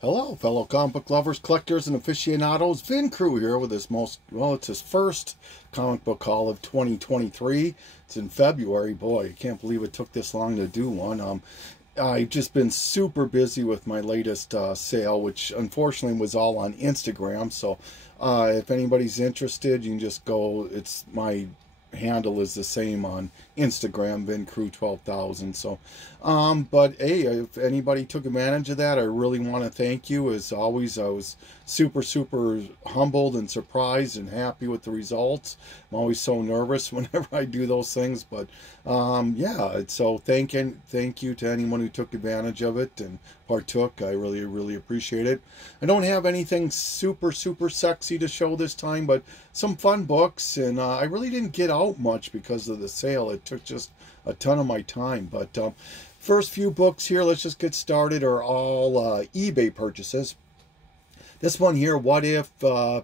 Hello, fellow comic book lovers, collectors, and aficionados. Vin Crew here with his it's his first comic book haul of 2023. It's in February. Boy, I can't believe it took this long to do one. I've just been super busy with my latest sale, which unfortunately was all on Instagram. So if anybody's interested, you can just go. It's my handle is the same on Instagram, VinCrew12,000. So but hey, if anybody took advantage of that, I really want to thank you. As always, I was super humbled and surprised and happy with the results. I'm always so nervous whenever I do those things, but yeah, so thank you to anyone who took advantage of it and partook. I really appreciate it. I don't have anything super sexy to show this time, but some fun books, and I really didn't get out much because of the sale. It took just a ton of my time. But first few books here, let's just get started, are all eBay purchases. This one here, What If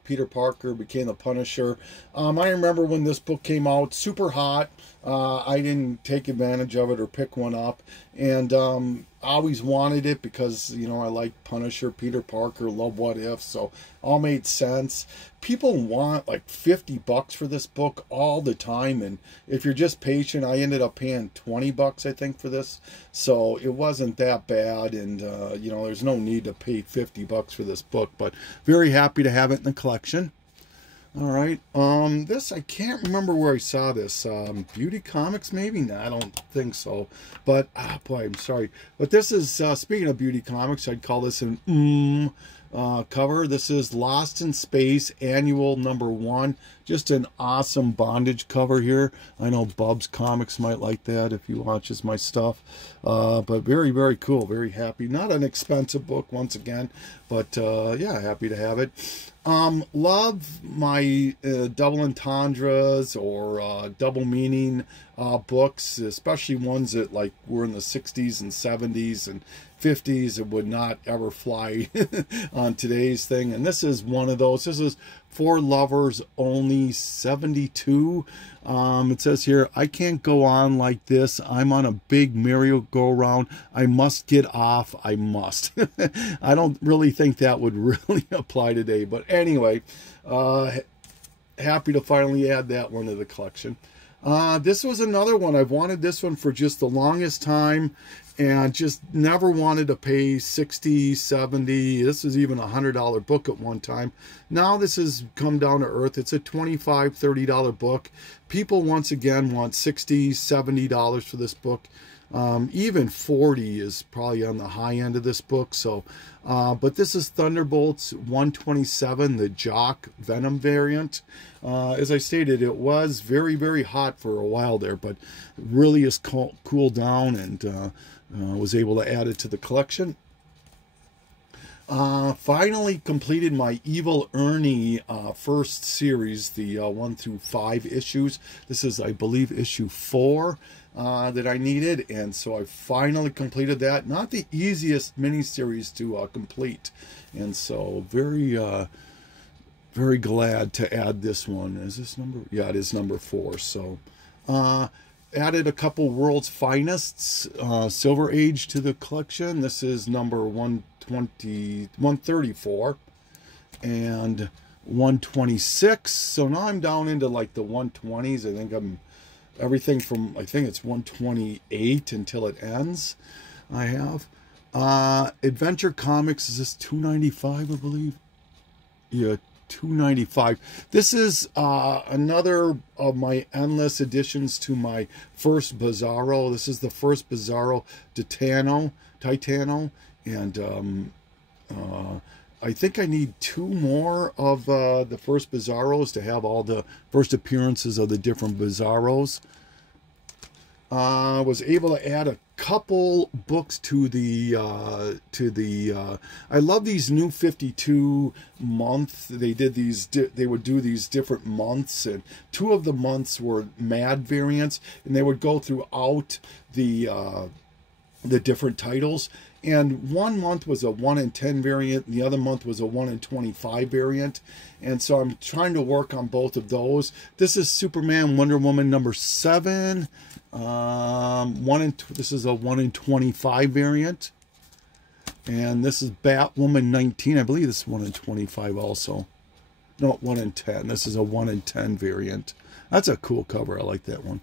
Peter Parker Became the Punisher. I remember when this book came out, super hot. I didn't take advantage of it or pick one up. And I always wanted it because, you know, I like Punisher, Peter Parker, love What If. So all made sense. People want like $50 for this book all the time. And if you're just patient, I ended up paying $20, I think, for this. So it wasn't that bad. And, you know, there's no need to pay $50 for this book. But very happy to have it in the collection. All right, this, I can't remember where I saw this. Beauty Comics, maybe? No, I don't think so. But, boy, I'm sorry. But this is, speaking of Beauty Comics, I'd call this an cover. This is Lost in Space, Annual #1. Just an awesome bondage cover here. I know Bub's Comics might like that if he watches my stuff. But very cool. Very happy. Not an expensive book, once again. But, yeah, happy to have it. Love my double entendres or double meaning books, especially ones that like were in the 60s and 70s and 50s. It would not ever fly on today's thing. And this is one of those. This is For Lovers Only 72. It says here, I can't go on like this. I'm on a big merry-go-round. I must get off. I must. I don't really think that would really apply today. But anyway, happy to finally add that one to the collection. This was another one. I've wanted this one for just the longest time and just never wanted to pay $60, $70. This was even a $100 book at one time. Now this has come down to earth. It's a $25, $30 book. People once again want $60, $70 for this book. Even 40 is probably on the high end of this book. So, but this is Thunderbolts 127, the Jock Venom variant. As I stated, it was very hot for a while there, but really has cooled down, and was able to add it to the collection. Finally completed my Evil Ernie first series, the 1 through 5 issues. This is, I believe, issue 4 that I needed, and so I finally completed that. Not the easiest miniseries to complete, and so very glad to add this one. Is this number? Yeah, it is number 4. So added a couple World's Finest Silver Age to the collection. This is number 134 and 126. So now I'm down into like the 120s. I think I'm everything from, I think it's 128 until it ends. I have Adventure Comics. Is this 295, I believe? Yeah, 295. This is another of my endless additions to my first Bizarro. This is the first Bizarro Titano, and I think I need 2 more of the first Bizarros to have all the first appearances of the different Bizarros. Was able to add a couple books to the I love these new 52 month. They did these, they would do these different months, and 2 of the months were Mad variants, and they would go throughout the different titles. And one month was a 1 in 10 variant, and the other month was a 1 in 25 variant. And so I'm trying to work on both of those. This is Superman Wonder Woman #7. This is a 1 in 25 variant. And this is Batwoman 19. I believe this is 1 in 25 also. No, 1 in 10. This is a 1 in 10 variant. That's a cool cover. I like that one.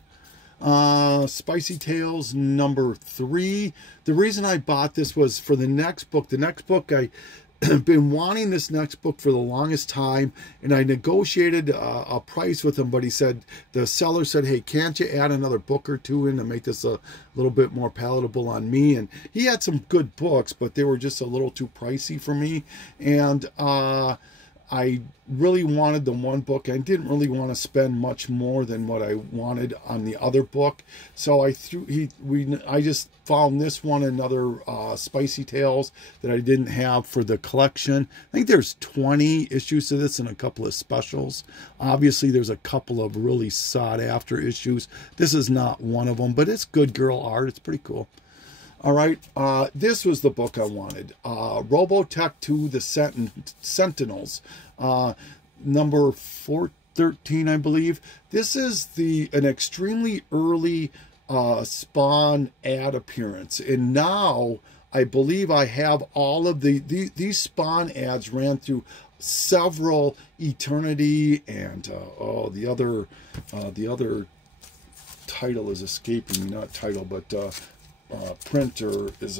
Spicy Tales number 3. The reason I bought this was for the next book. The next book, I've been wanting this next book for the longest time, and I negotiated a price with him, but he said, the seller said, hey, can't you add another book or two in to make this a little bit more palatable on me? And he had some good books, but they were just a little too pricey for me. And I really wanted the one book. I didn't really want to spend much more than what I wanted on the other book. So I just found this one, another Spicy Tales that I didn't have for the collection. I think there's 20 issues to this and a couple of specials. Obviously, there's a couple of really sought after issues. This is not one of them, but it's good girl art. It's pretty cool. All right, this was the book I wanted. Robotech 2, The Sentinels, number 413, I believe. This is an extremely early Spawn ad appearance. And now I believe I have all of these Spawn ads ran through several Eternity and, the other title is escaping me, not title, but... publisher is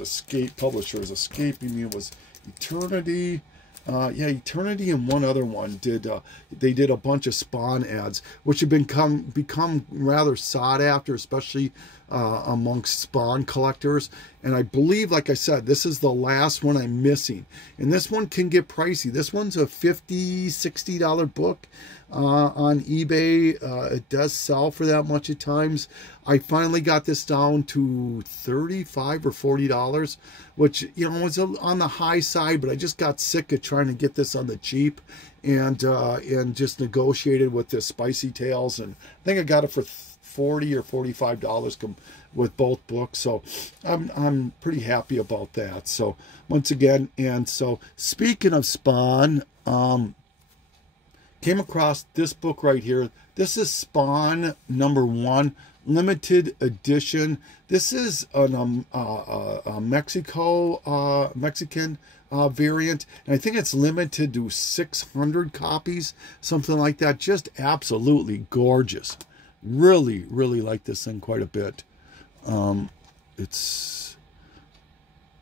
escaping me. It was Eternity. Yeah, Eternity and one other one they did a bunch of Spawn ads, which have become rather sought after, especially amongst Spawn collectors. And I believe, like I said, this is the last one I'm missing. And this one can get pricey. This one's a $50, $60 book on eBay. It does sell for that much at times. I finally got this down to $35 or $40, which, you know, was on the high side, but I just got sick of trying to get this on the cheap, and just negotiated with this Spicy Tales, and I think I got it for $40 or $45 with both books. So I'm pretty happy about that. So once again, and so speaking of Spawn, came across this book right here. This is Spawn number 1, limited edition. This is a Mexican variant, and I think it's limited to 600 copies, something like that. Just absolutely gorgeous. Really, really like this thing quite a bit. It's,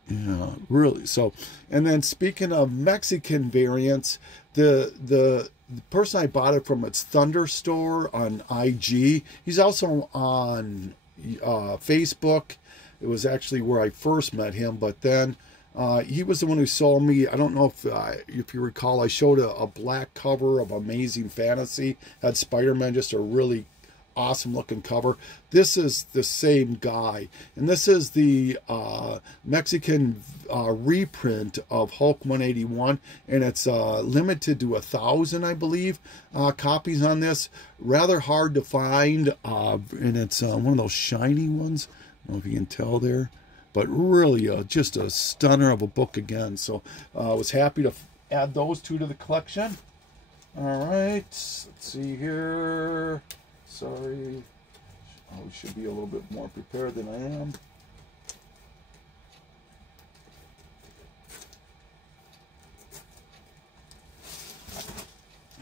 yeah, really. So, and then speaking of Mexican variants, the person I bought it from, it's Thunder Store on IG. He's also on Facebook. It was actually where I first met him, but then he was the one who sold me. I don't know if you recall, I showed a black cover of Amazing Fantasy. Had Spider-Man, just a really awesome looking cover. This is the same guy, and this is the Mexican reprint of Hulk 181, and it's limited to 1,000, I believe, copies on this. Rather hard to find, and it's one of those shiny ones. I don't know if you can tell there, but really just a stunner of a book again. So I was happy to add those two to the collection. All right, let's see here. Sorry, I should be a little bit more prepared than I am.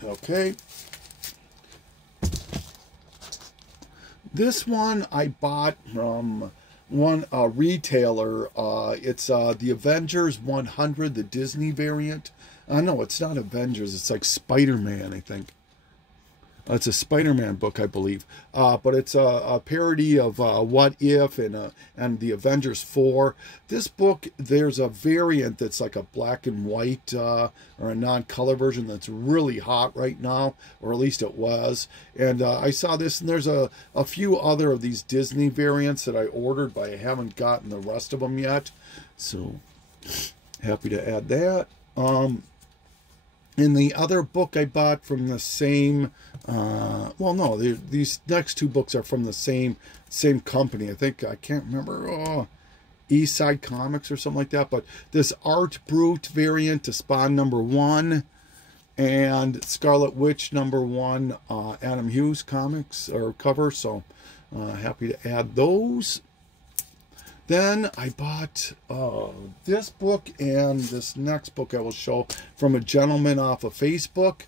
Okay. This one I bought from one retailer. It's the Avengers 100, the Disney variant. No, it's not Avengers. It's like Spider-Man, I think. It's a Spider-Man book, I believe, but it's a parody of What If and the Avengers 4. This book, there's a variant that's like a black and white or a non-color version that's really hot right now, or at least it was. And I saw this, and there's a few other of these Disney variants that I ordered, but I haven't gotten the rest of them yet. So happy to add that. And the other book I bought from the same, well, no, these next two books are from the same company. I think, I can't remember, East Side Comics or something like that. But this Art Brut variant to Spawn number 1 and Scarlet Witch number 1, Adam Hughes comics or cover. So happy to add those. Then I bought this book and this next book I will show from a gentleman off of Facebook.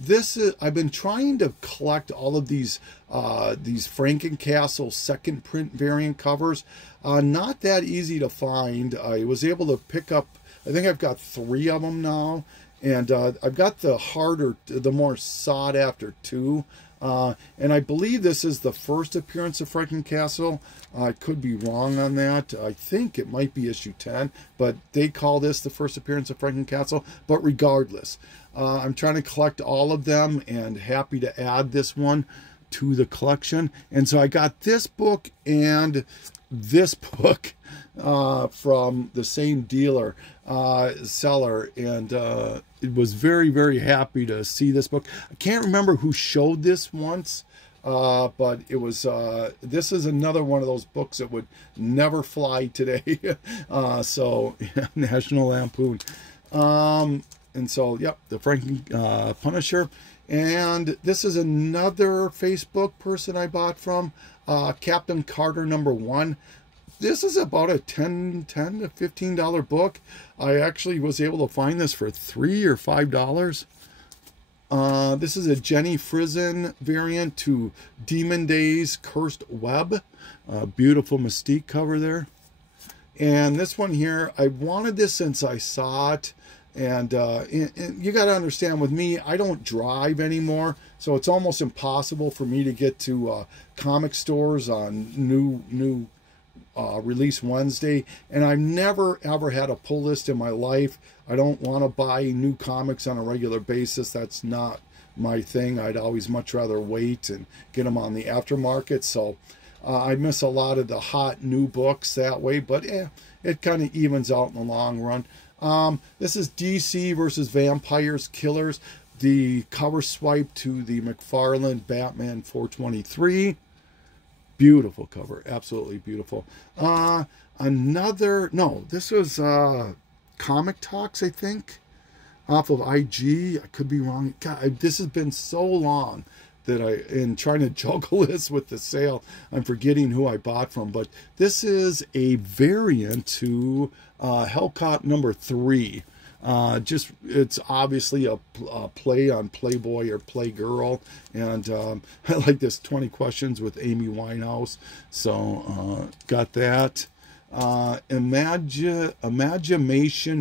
This is, I've been trying to collect all of these Frankencastle second print variant covers. Not that easy to find. I was able to pick up, I think I've got 3 of them now. And I've got the harder, the more sought after 2. And I believe this is the first appearance of Frankencastle. I could be wrong on that. I think it might be issue 10, but they call this the first appearance of Frankencastle. But regardless, I'm trying to collect all of them and happy to add this one to the collection. And so I got this book and this book from the same dealer, seller, and it was very, very happy to see this book. I can't remember who showed this once, but it was, this is another one of those books that would never fly today. So, yeah, National Lampoon. And so, yep, the Franken Punisher. And this is another Facebook person I bought from, Captain Carter #1. This is about a $10 to $15 book. I actually was able to find this for $3 or $5. This is a Jenny Frison variant to Demon Days Cursed Web. Beautiful Mystique cover there. And this one here, I wanted this since I saw it. And you got to understand, with me, I don't drive anymore, so it's almost impossible for me to get to comic stores on new release Wednesday. And I've never ever had a pull list in my life. I don't want to buy new comics on a regular basis. That's not my thing. I'd always much rather wait and get them on the aftermarket. So I miss a lot of the hot new books that way, but it kind of evens out in the long run. This is DC versus Vampires Killers, the cover swipe to the McFarlane Batman 423. Beautiful cover, absolutely beautiful. This was Comic Talks, I think, off of IG. I could be wrong. God, this has been so long that in trying to juggle this with the sale, I'm forgetting who I bought from. But this is a variant to Hellcat #3. It's obviously a play on Playboy or Playgirl, and I like this 20 Questions with Amy Winehouse, so got that. Imagination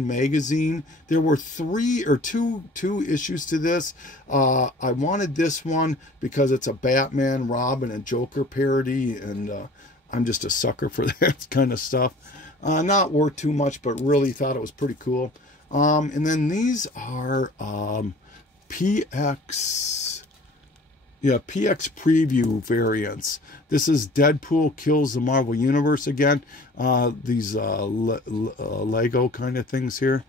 magazine. There were 2 issues to this. I wanted this one because it's a Batman, Robin, and Joker parody, and I'm just a sucker for that kind of stuff. Not worth too much, but really thought it was pretty cool. And then these are PX preview variants. This is Deadpool Kills the Marvel Universe again. These Lego kind of things here.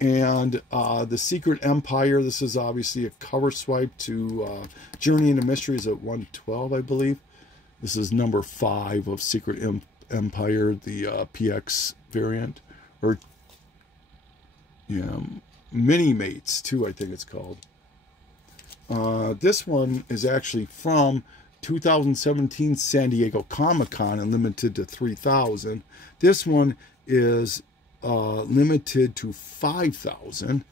And the Secret Empire. This is obviously a cover swipe to Journey into Mysteries at 112, I believe. This is number 5 of Secret Empire, the PX variant. Or, yeah, Mini Mates too, I think it's called. This one is actually from 2017 San Diego Comic-Con and limited to 3,000. This one is limited to 5,000.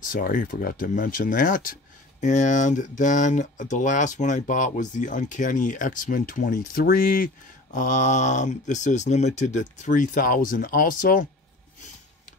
Sorry, I forgot to mention that. And then the last one I bought was the Uncanny X-Men 23. This is limited to 3,000 also.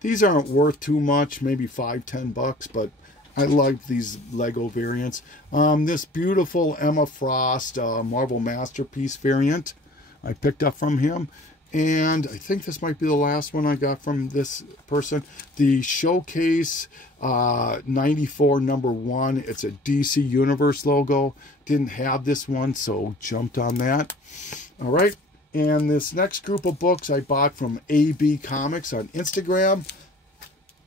These aren't worth too much, maybe $5-10, but I like these Lego variants. This beautiful Emma Frost Marvel Masterpiece variant I picked up from him. And I think this might be the last one I got from this person. The Showcase 94 #1. It's a DC Universe logo. Didn't have this one, so jumped on that. All right. And this next group of books I bought from AB Comics on Instagram.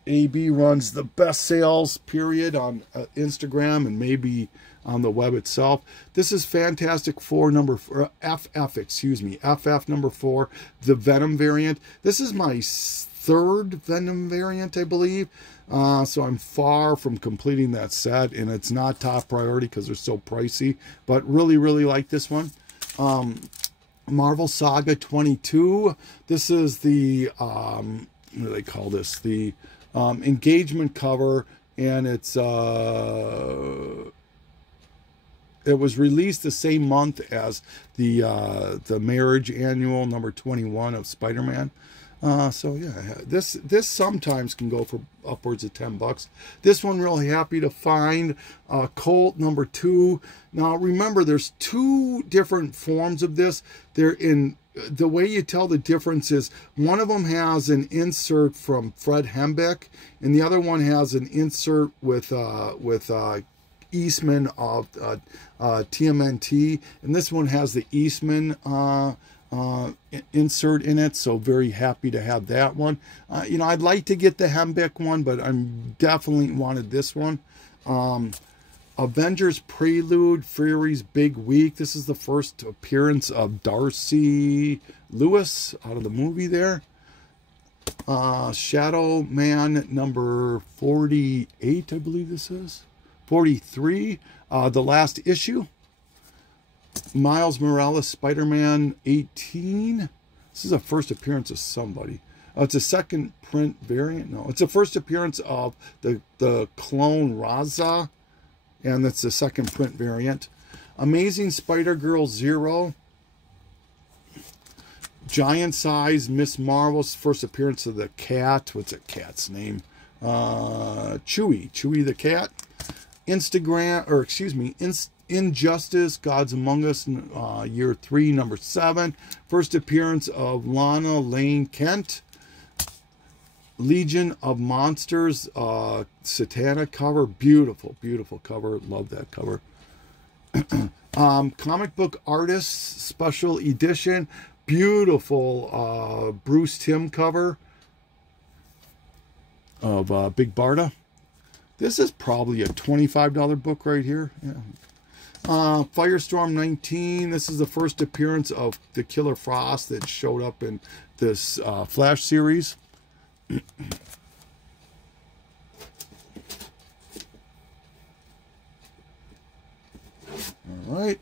AB runs the best sales period on Instagram and maybe on the web itself. This is Fantastic Four FF #4, the Venom variant. This is my 3rd Venom variant, I believe. So I'm far from completing that set, and it's not top priority because they're so pricey. But really, really like this one. Marvel Saga 22. This is the, what do they call this? The engagement cover, and it was released the same month as the marriage annual number 21 of Spider-Man. So yeah, this sometimes can go for upwards of $10. This one really happy to find. Colt number 2. Now remember, there's 2 different forms of this. They're in the way you tell the difference is one of them has an insert from Fred Hembeck, and the other one has an insert with Eastman of TMNT, and this one has the Eastman insert in it, so very happy to have that one. You know, I'd like to get the Hembeck one, but I'm definitely wanted this one. Avengers Prelude, Fury's Big Week. This is the first appearance of Darcy Lewis out of the movie there. Shadow Man number 48, I believe this is. 43, the last issue. Miles Morales, Spider-Man 18. This is a first appearance of somebody. It's a second print variant. No, it's a first appearance of the clone Raza, and that's the second print variant. Amazing Spider-Girl 0. Giant size Miss Marvel's first appearance of the cat. What's that cat's name? Chewy the cat. Injustice, Gods Among Us, year 3, number 7. First appearance of Lana Lane Kent. Legion of Monsters, Satana cover. Beautiful, beautiful cover. Love that cover. Comic Book Artists Special Edition. Beautiful Bruce Timm cover of Big Barda. This is probably a $25 book right here. Yeah. Firestorm 19. This is the first appearance of the Killer Frost that showed up in this Flash series. All right.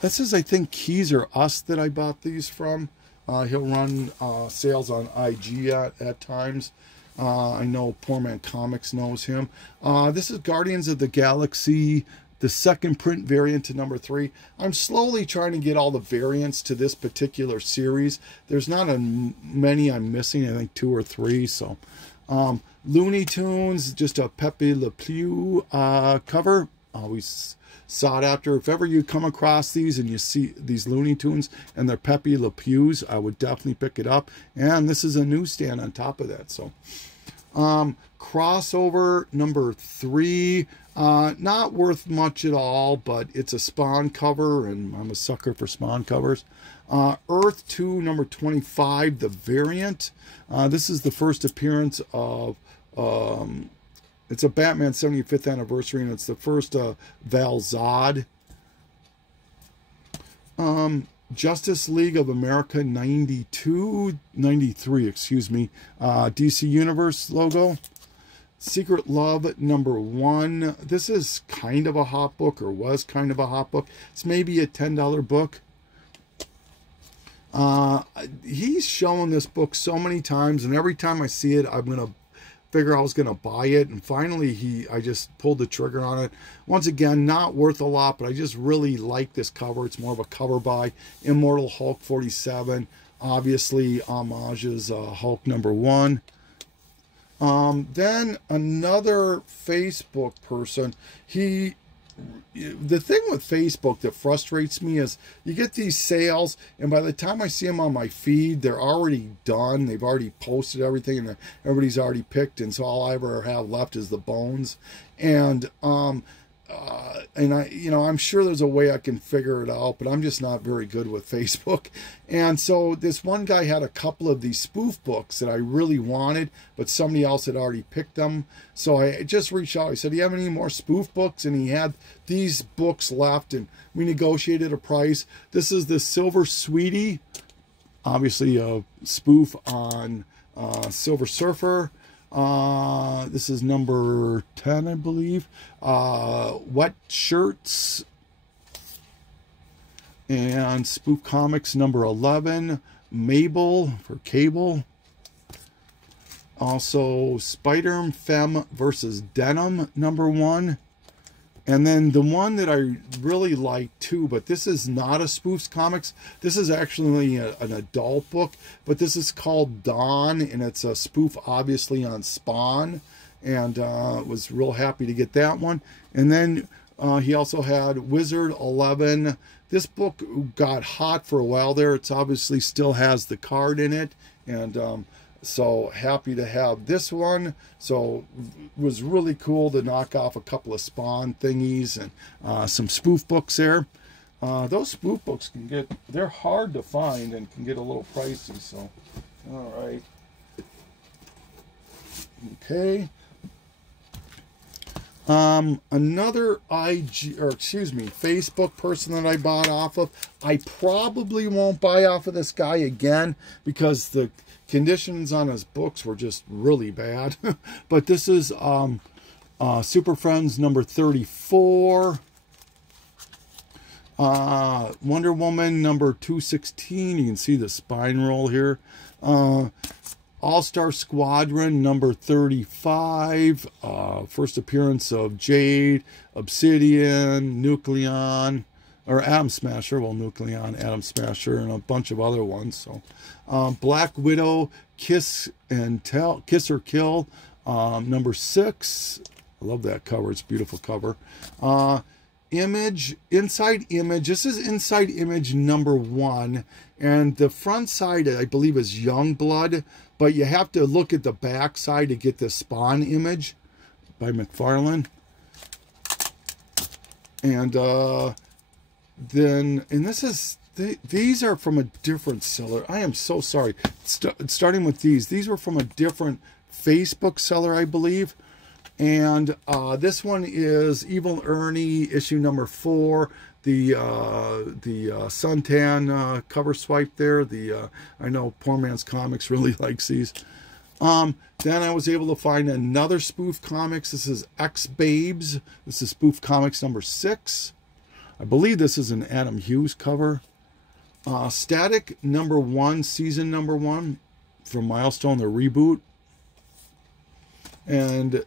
This is, I think, Keys or Us that I bought these from. He'll run sales on IG at times. I know Poor Man Comics knows him. This is Guardians of the Galaxy, the second print variant to number 3. I'm slowly trying to get all the variants to this particular series. There's not many I'm missing. I think 2 or 3. So, Looney Tunes, just a Pepe Le Pew cover. Always sought after. If ever you come across these and you see these Looney Tunes and they're Pepe Le Pews, I would definitely pick it up. And this is a newsstand on top of that. So, Crossover number 3, not worth much at all, but it's a Spawn cover, and I'm a sucker for Spawn covers. Earth 2 number 25, the variant. This is the first appearance of it's a Batman 75th anniversary, and it's the first Val Zod. Justice League of America 93, excuse me. DC Universe logo. Secret Love number 1. This is kind of a hot book, or was kind of a hot book. It's maybe a $10 book. He's shown this book so many times, and every time I see it, I'm going to figure I was going to buy it, and finally I just pulled the trigger on it. Once again, not worth a lot, but I just really like this cover. It's more of a cover by Immortal Hulk 47. Obviously, homages Hulk number 1. Then another Facebook person, the thing with Facebook that frustrates me is you get these sales, and by the time I see them on my feed, they're already done. They've already posted everything, and everybody's already picked, and so all I ever have left is the bones. And I'm sure there's a way I can figure it out, but I'm just not very good with Facebook. And so this one guy had a couple of these spoof books that I really wanted, but somebody else had already picked them. So I just reached out. I said, do you have any more spoof books? And he had these books left, and we negotiated a price. This is the Silver Sweetie, obviously a spoof on Silver Surfer. This is number 10, I believe. Wet Shirts. And Spoof Comics number 11, Mabel for Cable. Also Spider-Femme versus Denim number 1. And then the one that I really like too, but this is not a Spoofs Comics. This is actually an adult book, but this is called Dawn, and it's a spoof obviously on Spawn. And was real happy to get that one. And then he also had Wizard 11. This book got hot for a while there. It's obviously still has the card in it. And so happy to have this one. So it was really cool to knock off a couple of Spawn thingies and some spoof books there. Those spoof books they're hard to find and can get a little pricey. So, all right. Okay. Another Facebook person that I bought off of. I probably won't buy off of this guy again because the conditions on his books were just really bad. But this is Super Friends number 34. Wonder Woman number 216. You can see the spine roll here. All-Star Squadron number 35. First appearance of Jade, Obsidian, Nucleon, or Atom Smasher. Well, Nucleon, Atom Smasher, and a bunch of other ones. So, Black Widow, Kiss or Kill, number 6. I love that cover. It's a beautiful cover. Inside Image. This is Inside Image number 1. And the front side, I believe, is Youngblood. But you have to look at the back side to get the Spawn image by McFarlane. And these are from a different seller. I am so sorry. Starting with these. These were from a different Facebook seller, I believe. And this one is Evil Ernie, issue number 4. The suntan cover swipe there. I know Poor Man's Comics really likes these. Then I was able to find another Spoof Comics. This is X-Babes. This is Spoof Comics number 6. I believe this is an Adam Hughes cover. Static number 1, season number 1 from Milestone, the reboot. And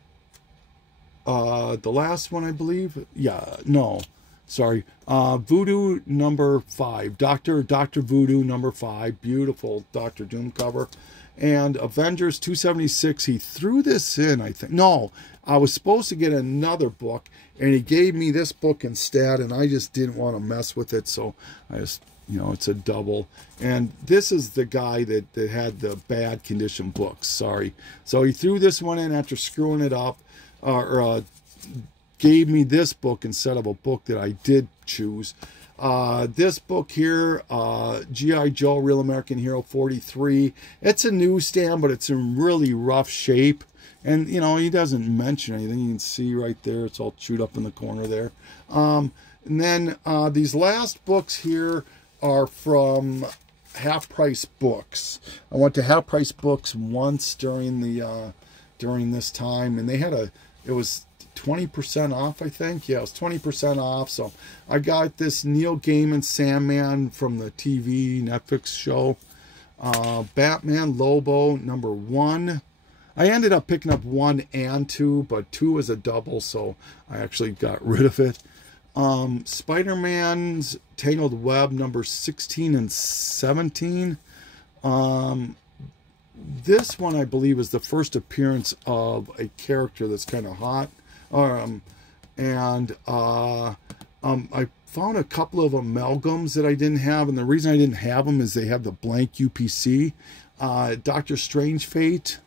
the last one, I believe. Yeah, no. Sorry. Voodoo number 5. Dr. Voodoo number 5. Beautiful Dr. Doom cover. And Avengers 276. He threw this in, I think. No, I was supposed to get another book, and he gave me this book instead, and I just didn't want to mess with it, so I just, it's a double. And this is the guy that had the bad condition books. Sorry. So he threw this one in after screwing it up, gave me this book instead of a book that I did choose. This book here, G.I. Joe Real American Hero 43. It's a newsstand, but it's in really rough shape. And, he doesn't mention anything. You can see right there. It's all chewed up in the corner there. And then these last books here are from Half Price Books. I went to Half Price Books once during this time, and they had it was 20% off, I think. Yeah, it was 20% off. So I got this Neil Gaiman Sandman from the TV Netflix show. Batman Lobo number 1. I ended up picking up 1 and 2, but 2 was a double, so I actually got rid of it. Spider-Man's Tangled Web number 16 and 17. This one, I believe, is the first appearance of a character that's kind of hot. I found a couple of amalgams that I didn't have, and the reason I didn't have them is they have the blank UPC. Doctor Strange Fate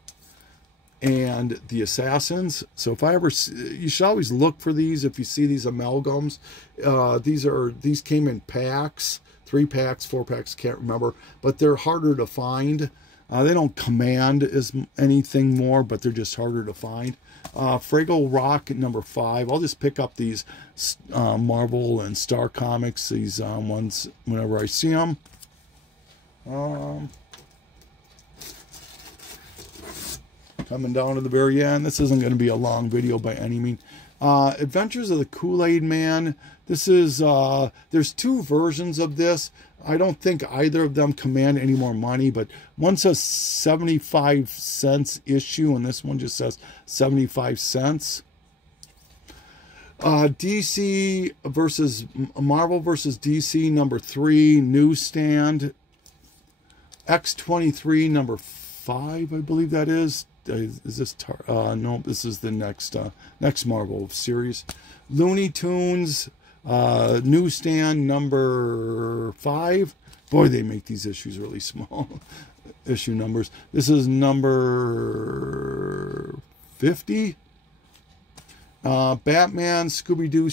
and the Assassins. So if I ever, you should always look for these if you see these amalgams. These came in packs, 3 packs, 4 packs, can't remember, but they're harder to find. They don't command as anything more, but they're just harder to find. Fraggle Rock number 5. I'll just pick up these Marvel and Star Comics, these ones, whenever I see them. Coming down to the very end. This isn't going to be a long video by any means. Adventures of the Kool-Aid Man. This is, there's two versions of this. I don't think either of them command any more money, but one says 75 cents issue, and this one just says 75 cents. DC versus Marvel versus DC #3 newsstand. X-23 #5, I believe that is. Is this no? This is the next Marvel series. Looney Tunes newsstand #5. Boy, they make these issues really small. Issue numbers. This is number 50. Batman, Scooby-Doo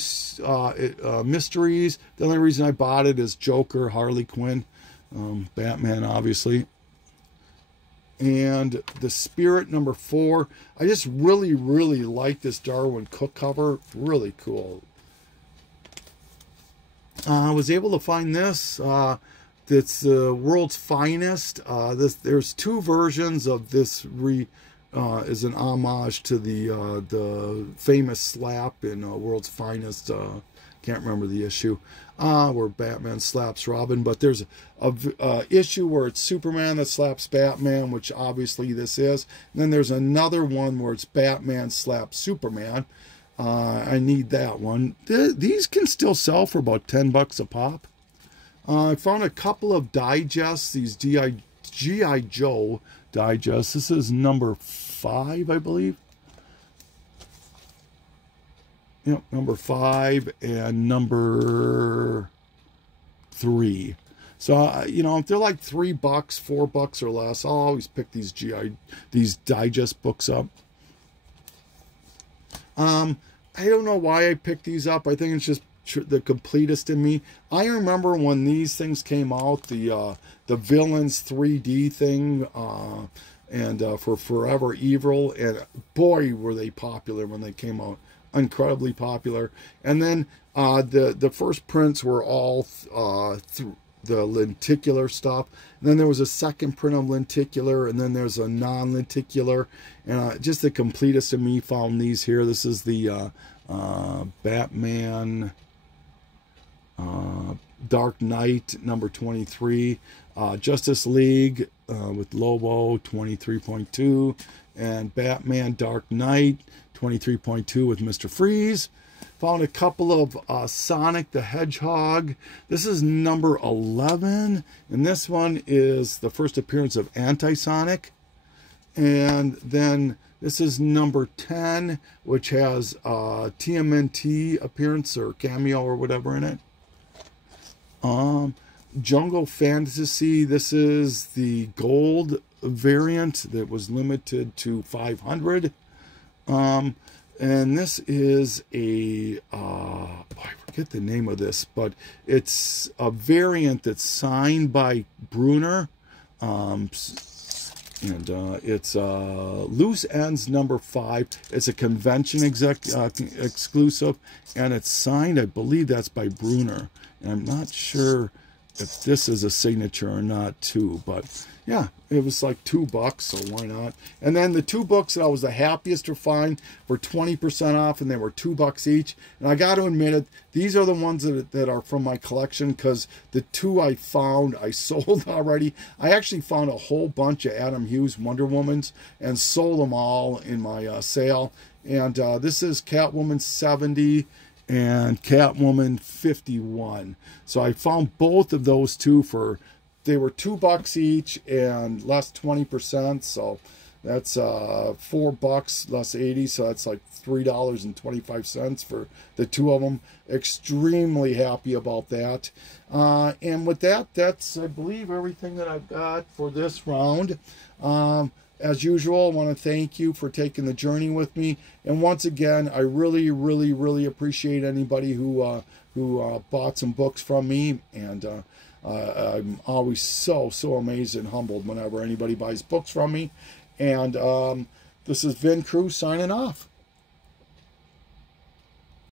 Mysteries. The only reason I bought it is Joker, Harley Quinn, Batman, obviously. And The Spirit #4. I just really, really like this Darwin Cook cover. Really cool. I was able to find this. It's the World's Finest. There's two versions of this. Is an homage to the famous slap in World's Finest. Can't remember the issue where Batman slaps Robin, but there's a issue where it's Superman that slaps Batman, which obviously this is. And then there's another one where it's Batman slaps Superman. I need that one. These can still sell for about $10 a pop. I found a couple of digests. These G.I. Joe digests. This is #5, I believe. Yep, #5 and #3. So, you know, if they're like $3, $4 or less, I'll always pick these digest books up. I don't know why I picked these up. I think it's just the completest in me. I remember when these things came out, the Villains 3D thing, and for Forever Evil, and boy were they popular when they came out. Incredibly popular. And then the first prints were all through the lenticular stuff. And then there was a second print of lenticular, and then there's a non-lenticular, and just the completest of me found these here. This is the Batman Dark Knight #23, Justice League with Lobo 23.2, and Batman Dark Knight 23.2 with Mr. Freeze. Found a couple of Sonic the Hedgehog. This is number 11, and this one is the first appearance of Anti-Sonic. And then this is number 10, which has TMNT appearance or cameo or whatever in it. Jungle Fantasy. This is the gold variant that was limited to 500. And this is a, I forget the name of this, but it's a variant that's signed by Bruner. And it's Loose Ends #5. It's a convention exclusive, and it's signed, I believe that's by Bruner. And I'm not sure if this is a signature or not too, but yeah, it was like $2, so why not? And then the two books that I was the happiest to find were 20% off, and they were $2 each. And I got to admit it, these are the ones that are from my collection, because the two I found I sold already. I actually found a whole bunch of Adam Hughes Wonder Womans and sold them all in my sale. And this is Catwoman 70 and Catwoman 51. So I found both of those two for, they were $2 each and less 20%. So that's $4 less 80. So that's like $3.25 for the two of them. Extremely happy about that. And with that, that's, I believe, everything that I've got for this round. As usual, I want to thank you for taking the journey with me. And once again, I really, really, really appreciate anybody who bought some books from me. And I'm always so amazed and humbled whenever anybody buys books from me. And this is Vin Crew signing off.